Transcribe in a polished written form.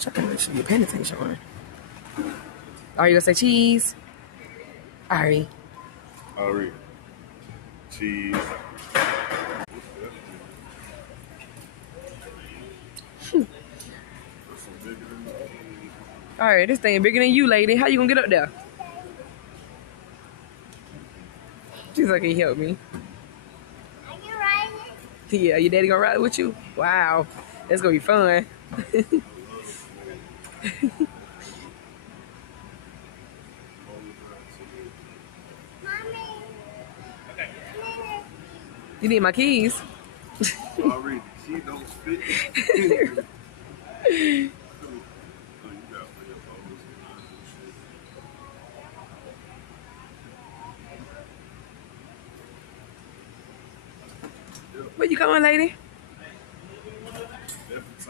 Try to make sure your panties ain't showing. Are you gonna say cheese? Ari. Ari. Cheese. All right, this thing bigger than you, lady. How you gonna get up there? She's like, can you help me? Are you riding? Yeah, your daddy gonna ride with you? Wow, that's gonna be fun. Mommy. You need my keys. Ari, she don't spit. Where you going, lady?